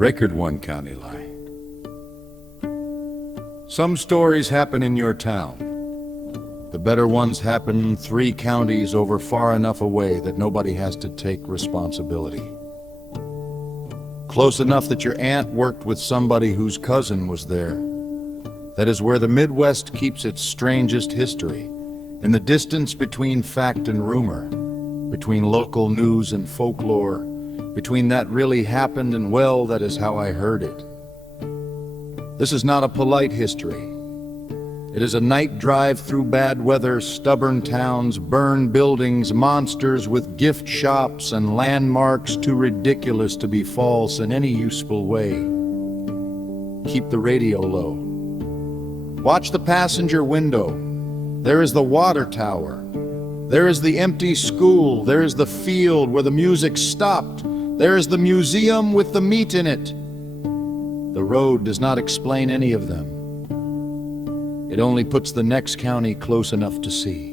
Record one county line. Some stories happen in your town. The better ones happen 3 counties over far enough away that nobody has to take responsibility. Close enough that your aunt worked with somebody whose cousin was there. That is where the Midwest keeps its strangest history, in the distance between fact and rumor, between local news and folklore, between that really happened and, well, that is how I heard it. This is not a polite history. It is a night drive through bad weather, stubborn towns, burned buildings, monsters with gift shops and landmarks too ridiculous to be false in any useful way. Keep the radio low. Watch the passenger window. There is the water tower. There is the empty school. There is the field where the music stopped. There is the museum with the meat in it. The road does not explain any of them. It only puts the next county close enough to see.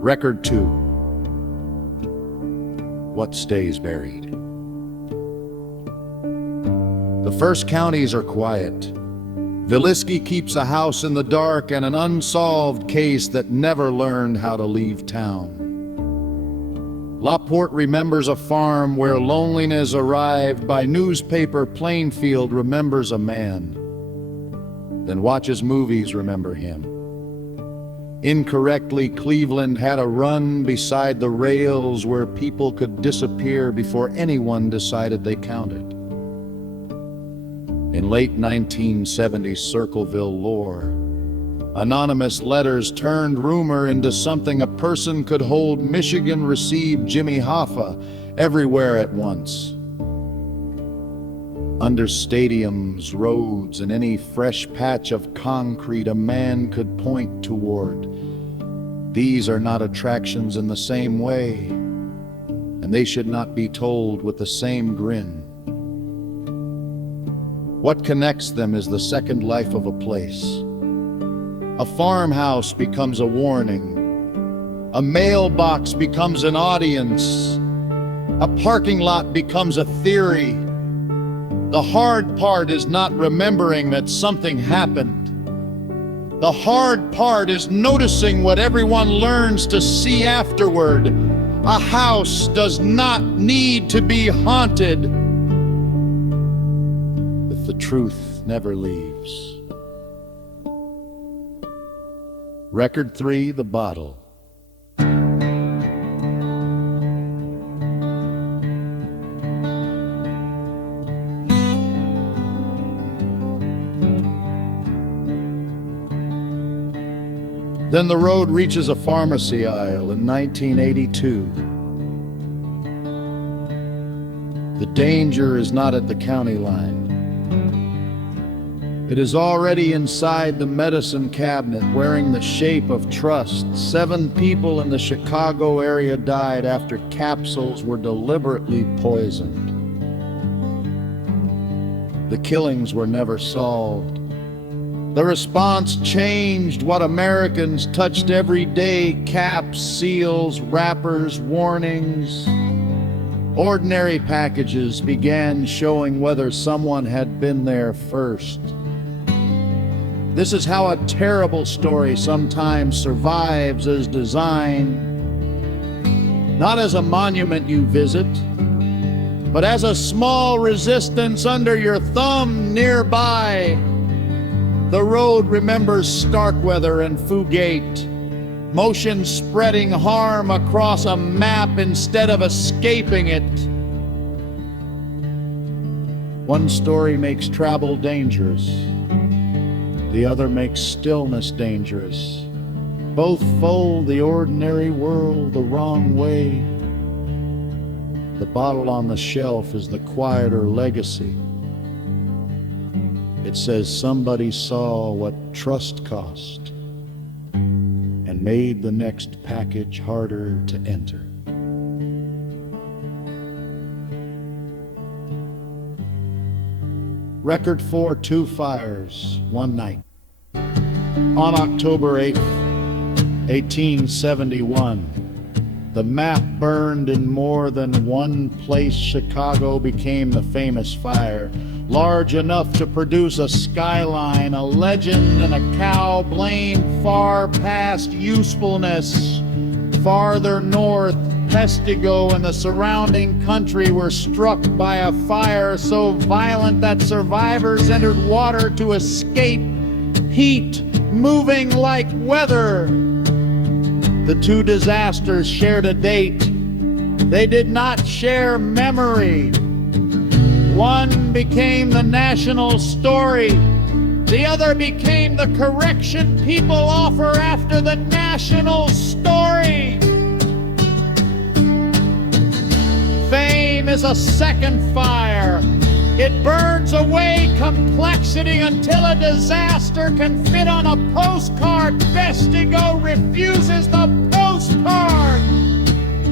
Record 2. What stays buried? The first counties are quiet. Villisky keeps a house in the dark and an unsolved case that never learned how to leave town. LaPorte remembers a farm where loneliness arrived. By newspaper, Plainfield remembers a man. Then watches movies remember him. Incorrectly, Cleveland had a run beside the rails where people could disappear before anyone decided they counted. In late 1970s Circleville lore, anonymous letters turned rumor into something a person could hold. Michigan received Jimmy Hoffa everywhere at once. Under stadiums, roads, and any fresh patch of concrete a man could point toward. These are not attractions in the same way, and they should not be told with the same grin. What connects them is the second life of a place. A farmhouse becomes a warning. A mailbox becomes an audience. A parking lot becomes a theory. The hard part is not remembering that something happened. The hard part is noticing what everyone learns to see afterward. A house does not need to be haunted if the truth never leaves. Record 3, The Bottle. Then the road reaches a pharmacy aisle in 1982. The danger is not at the county line. It is already inside the medicine cabinet, wearing the shape of trust. 7 people in the Chicago area died after capsules were deliberately poisoned. The killings were never solved. The response changed what Americans touched every day: caps, seals, wrappers, warnings. Ordinary packages began showing whether someone had been there first. This is how a terrible story sometimes survives as design, not as a monument you visit, but as a small resistance under your thumb nearby. The road remembers Starkweather and Fugate, motion spreading harm across a map instead of escaping it. One story makes travel dangerous. The other makes stillness dangerous. Both fold the ordinary world the wrong way. The bottle on the shelf is the quieter legacy. It says somebody saw what trust cost and made the next package harder to enter. Record 4, 2 fires, one night. On October 8th, 1871. The map burned in more than one place. Chicago became the famous fire, large enough to produce a skyline, a legend, and a cow blamed far past usefulness. Farther north, Pestigo and the surrounding country were struck by a fire so violent that survivors entered water to escape heat, moving like weather. The two disasters shared a date. They did not share memory. One became the national story. The other became the correction people offer after the national story. Fame is a second fire. It burns away complexity until a disaster can fit on a postcard. Pestigo refuses the postcard.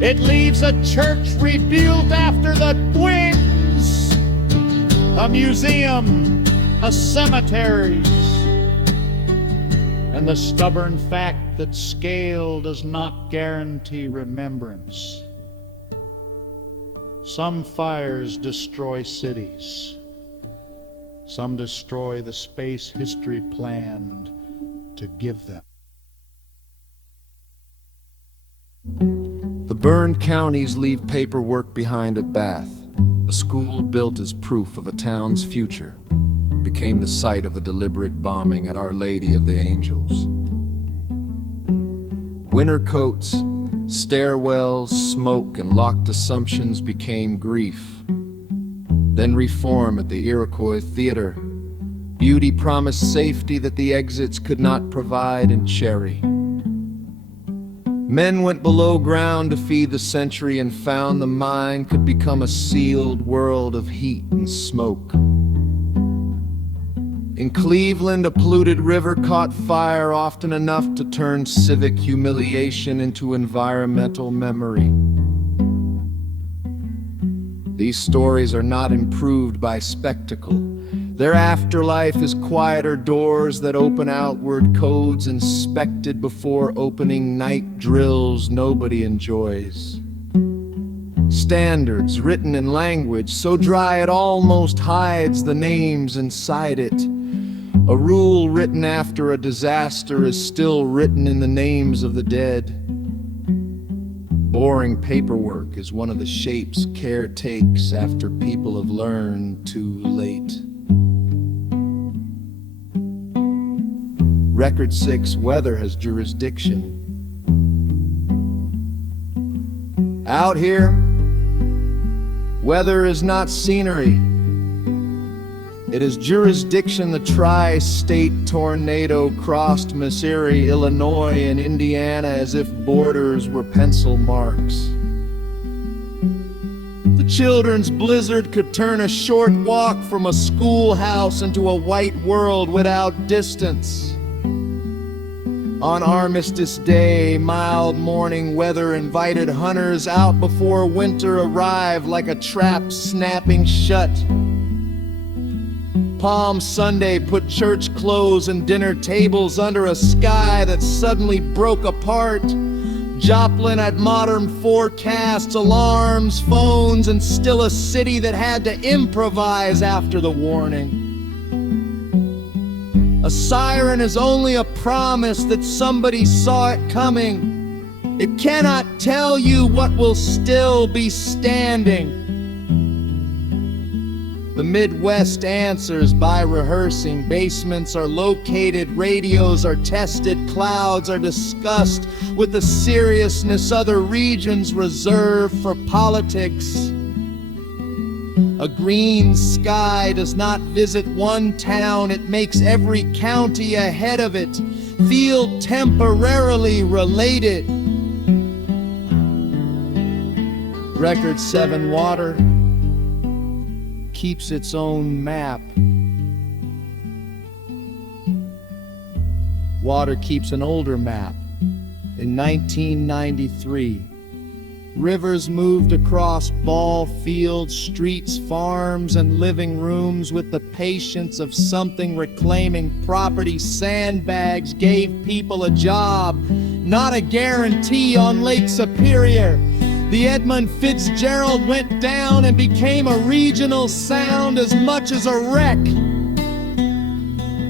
It leaves a church rebuilt after the twins, a museum, a cemetery, and the stubborn fact that scale does not guarantee remembrance. Some fires destroy cities. Some destroy the space history planned to give them. The burned counties leave paperwork behind at Bath. A school built as proof of a town's future became the site of a deliberate bombing at Our Lady of the Angels. Winter coats, stairwells, smoke, and locked assumptions became grief. Then reform at the Iroquois Theater. Beauty promised safety that the exits could not provide in Cherry. Men went below ground to feed the century and found the mind could become a sealed world of heat and smoke. In Cleveland, a polluted river caught fire often enough to turn civic humiliation into environmental memory. These stories are not improved by spectacle. Their afterlife is quieter doors that open outward, codes inspected before opening, night drills nobody enjoys. Standards written in language so dry it almost hides the names inside it. A rule written after a disaster is still written in the names of the dead. Boring paperwork is one of the shapes care takes after people have learned too late. Record 6 weather has jurisdiction. Out here, weather is not scenery. It is jurisdiction. The tri-state tornado crossed Missouri, Illinois, and Indiana as if borders were pencil marks. The children's blizzard could turn a short walk from a schoolhouse into a white world without distance. On Armistice Day, mild morning weather invited hunters out before winter arrived like a trap snapping shut. Palm Sunday put church clothes and dinner tables under a sky that suddenly broke apart. Joplin had modern forecasts, alarms, phones, and still a city that had to improvise after the warning. A siren is only a promise that somebody saw it coming. It cannot tell you what will still be standing. The Midwest answers by rehearsing. Basements are located, radios are tested, clouds are discussed with the seriousness other regions reserve for politics. A green sky does not visit one town, it makes every county ahead of it feel temporarily related. Record 7 water keeps its own map. Water keeps an older map. In 1993, rivers moved across ball fields, streets, farms, and living rooms with the patience of something reclaiming property. Sandbags gave people a job. not a guarantee on Lake Superior. The Edmund Fitzgerald went down and became a regional sound as much as a wreck.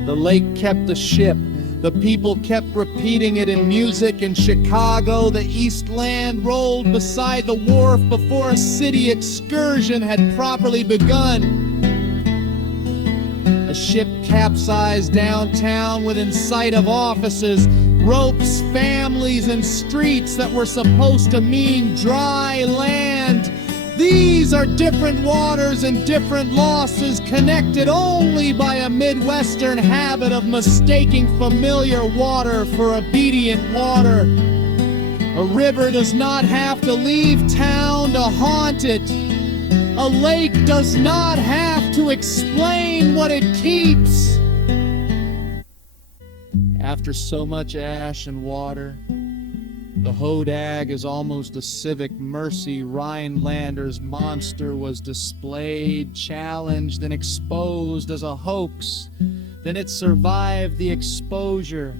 The lake kept the ship. The people kept repeating it in music. In Chicago, the Eastland rolled beside the wharf before a city excursion had properly begun. A ship capsized downtown within sight of offices, ropes, families, and streets that were supposed to mean dry land. These are different waters and different losses, connected only by a Midwestern habit of mistaking familiar water for obedient water. A river does not have to leave town to haunt it. A lake does not have to explain what it keeps. After so much ash and water, the Hodag is almost a civic mercy. Rhinelander's monster was displayed, challenged, and exposed as a hoax. Then it survived the exposure.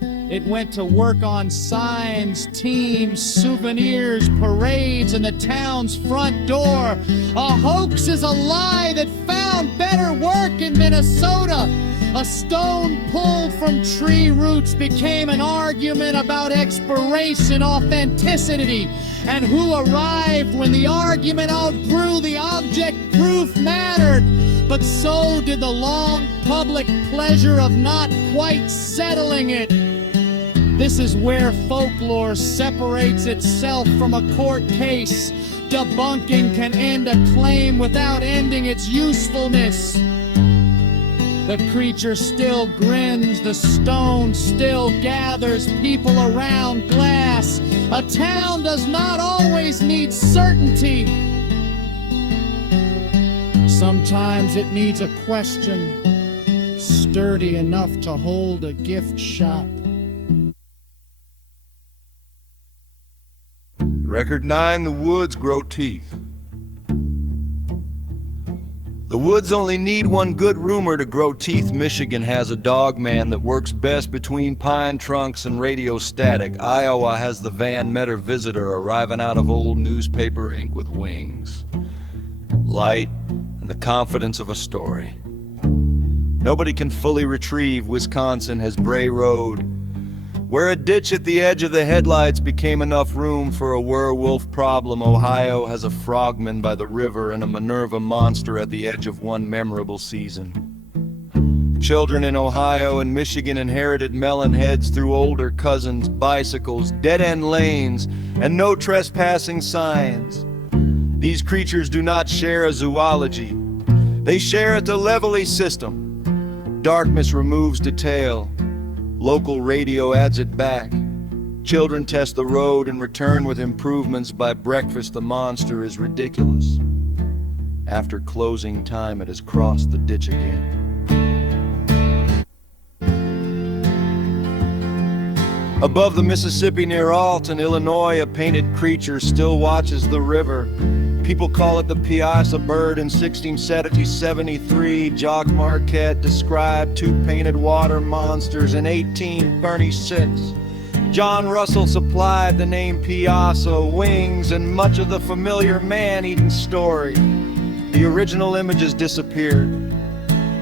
It went to work on signs, teams, souvenirs, parades, and the town's front door. A hoax is a lie that found better work in Minnesota. A stone pulled from tree roots became an argument about expiration, authenticity, and who arrived when the argument outgrew the object proof mattered. But so did the long public pleasure of not quite settling it. This is where folklore separates itself from a court case. Debunking can end a claim without ending its usefulness. The creature still grins, the stone still gathers people around glass. A town does not always need certainty. Sometimes it needs a question, sturdy enough to hold a gift shop. Record 9, the woods grow teeth. The woods only need one good rumor to grow teeth. Michigan has a dog man that works best between pine trunks and radio static. Iowa has the Van Meter visitor arriving out of old newspaper ink with wings. Light and the confidence of a story. Nobody can fully retrieve. Wisconsin has Bray Road, where a ditch at the edge of the headlights became enough room for a werewolf problem. Ohio has a frogman by the river and a Minerva monster at the edge of one memorable season. Children in Ohio and Michigan inherited melon heads through older cousins, bicycles, dead-end lanes, and no trespassing signs. These creatures do not share a zoology. They share a televoly system. Darkness removes detail. Local radio adds it back. Children test the road and return with improvements. By breakfast, the monster is ridiculous. After closing time, it has crossed the ditch again. Above the Mississippi near Alton, Illinois, a painted creature still watches the river. People call it the Piasa bird. In 1673, Jacques Marquette described two painted water monsters. In 1836, John Russell supplied the name Piasa, wings, and much of the familiar man-eaten story. The original images disappeared.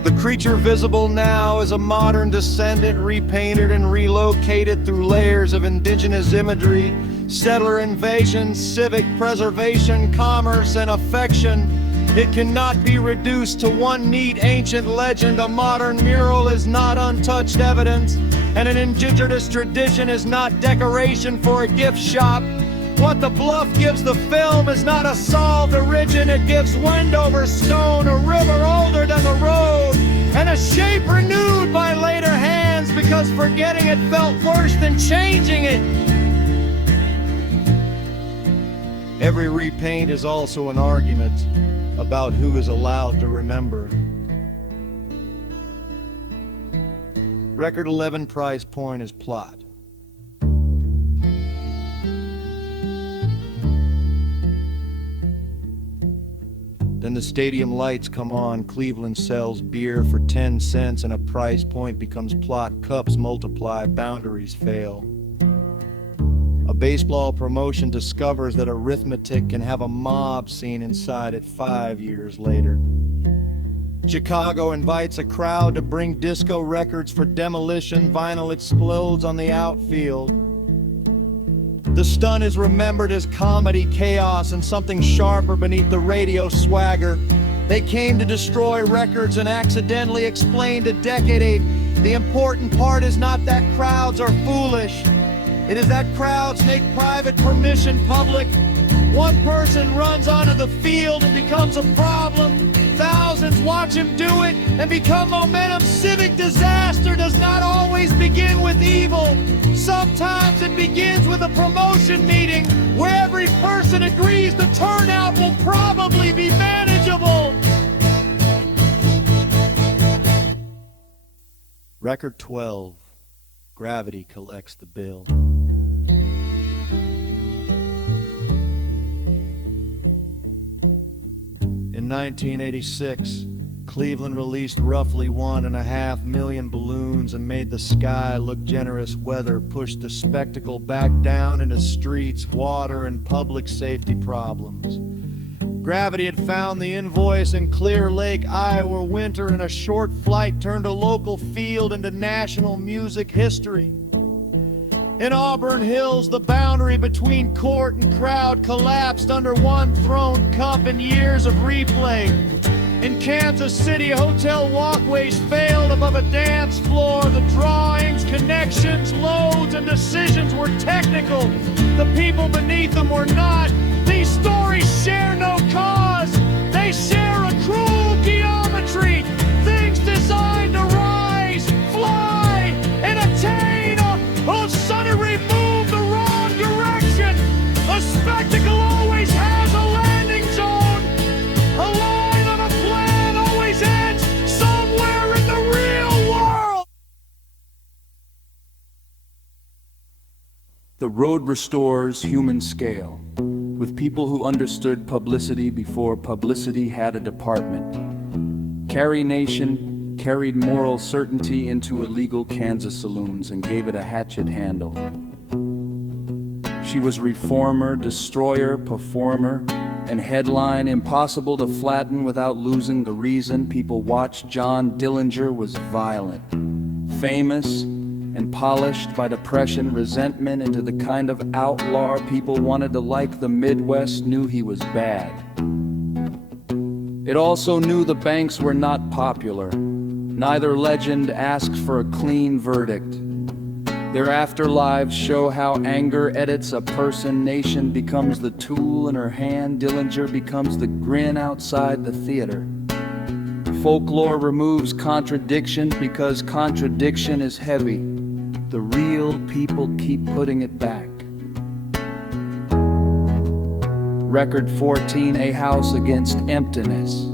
The creature visible now is a modern descendant, repainted and relocated through layers of indigenous imagery, settler invasion, civic preservation, commerce, and affection. It cannot be reduced to one neat ancient legend. A modern mural is not untouched evidence, and an indigenous tradition is not decoration for a gift shop. What the Bluff gives the film is not a solved origin. It gives wind over stone, a river older than the road, and a shape renewed by later hands, because forgetting it felt worse than changing it. Every repaint is also an argument about who is allowed to remember. Record 11 prize point is plot. Then the stadium lights come on. Cleveland sells beer for 10 cents and a price point becomes plot. Cups multiply, boundaries fail. baseball promotion discovers that arithmetic can have a mob scene inside it 5 years later. Chicago invites a crowd to bring disco records for demolition. Vinyl explodes on the outfield. The stunt is remembered as comedy chaos and something sharper beneath the radio swagger. They came to destroy records and accidentally explained a decade. The important part is not that crowds are foolish. It is that crowds make private permission public. One person runs onto the field and becomes a problem. Thousands watch him do it and become momentum. Civic disaster does not always begin with evil. Sometimes it begins with a promotion meeting where every person agrees the turnout will probably be manageable. Record 12. Gravity collects the bill. In 1986, Cleveland released roughly 1.5 million balloons and made the sky look generous. Weather pushed the spectacle back down into streets, water, and public safety problems. Gravity had found the invoice in Clear Lake, Iowa winter, and a short flight turned a local field into national music history. In Auburn Hills, the boundary between court and crowd collapsed under one thrown cup and years of replay. In Kansas City, hotel walkways failed above a dance floor. The drawings, connections, loads, and decisions were technical. The people beneath them were not. These stories share no cause. They share a cruel geometry. Things designed to rise, fly, and attain. All of a sudden remove the wrong direction. A spectacle always has a landing zone. A line on a plan always ends somewhere in the real world. The road restores human scale, with people who understood publicity before publicity had a department. Carrie Nation carried moral certainty into illegal Kansas saloons and gave it a hatchet handle. She was reformer, destroyer, performer, and headline impossible to flatten without losing the reason people watched. John Dillinger was violent, famous, and polished by depression, resentment into the kind of outlaw people wanted to like. The Midwest knew he was bad. It also knew the banks were not popular. Neither legend asked for a clean verdict. Their afterlives show how anger edits a person. Nation becomes the tool in her hand. Dillinger becomes the grin outside the theater. Folklore removes contradiction because contradiction is heavy. The real people keep putting it back. Record 14, A House Against Emptiness.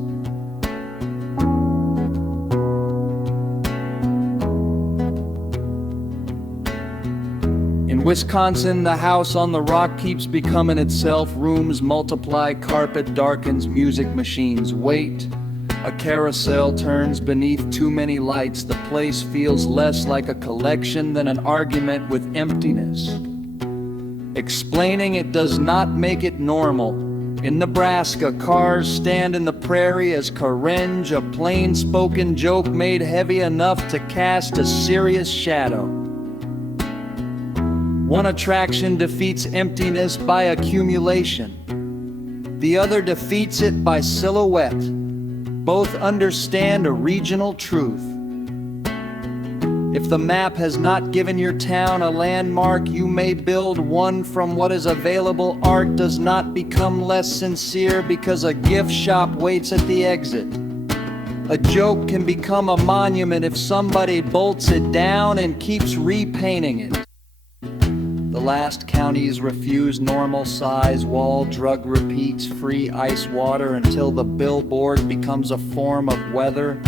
In Wisconsin, the house on the rock keeps becoming itself. Rooms multiply, carpet darkens, music machines wait. A carousel turns beneath too many lights. The place feels less like a collection than an argument with emptiness. Explaining it does not make it normal. In Nebraska, cars stand in the prairie as carenge, a plain-spoken joke made heavy enough to cast a serious shadow. One attraction defeats emptiness by accumulation. The other defeats it by silhouette. Both understand a regional truth. If the map has not given your town a landmark, you may build one from what is available. Art does not become less sincere because a gift shop waits at the exit. A joke can become a monument if somebody bolts it down and keeps repainting it. The last counties refuse normal size wall. Drug repeats free ice water until the billboard becomes a form of weather.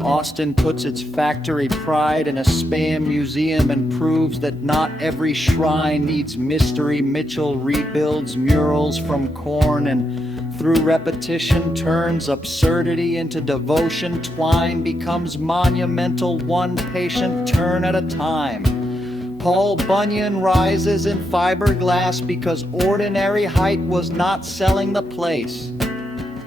Austin puts its factory pride in a spam museum and proves that not every shrine needs mystery. Mitchell rebuilds murals from corn and through repetition turns absurdity into devotion. Twine becomes monumental, one patient turn at a time. Paul Bunyan rises in fiberglass because ordinary height was not selling the place.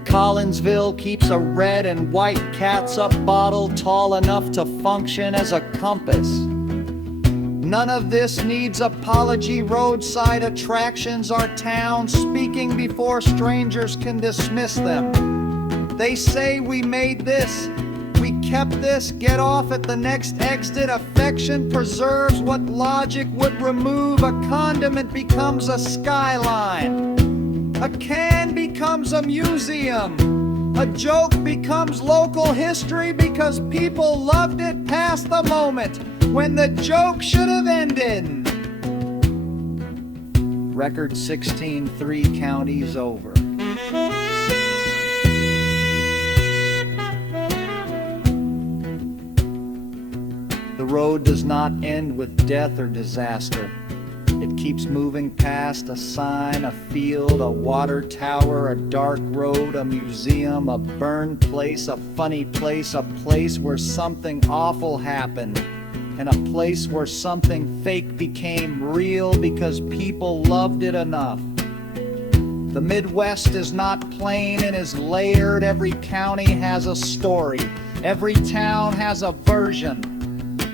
Collinsville keeps a red and white catsup bottle tall enough to function as a compass. None of this needs apology. Roadside attractions are towns speaking before strangers can dismiss them. They say we made this, we kept this, get off at the next exit. Affection preserves what logic would remove. A condiment becomes a skyline. A can becomes a museum. A joke becomes local history because people loved it past the moment when the joke should have ended. Record 16, 3 counties over. The road does not end with death or disaster. It keeps moving past a sign, a field, a water tower, a dark road, a museum, a burned place, a funny place, a place where something awful happened, and a place where something fake became real because people loved it enough. The Midwest is not plain and is layered. Every county has a story. Every town has a version.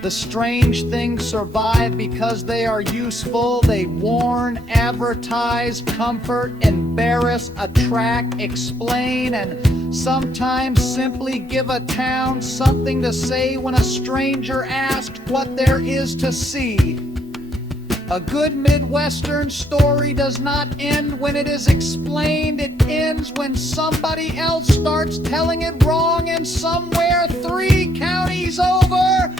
The strange things survive because they are useful. They warn, advertise, comfort, embarrass, attract, explain, and sometimes simply give a town something to say when a stranger asks what there is to see. A good Midwestern story does not end when it is explained. It ends when somebody else starts telling it wrong, and somewhere 3 counties over,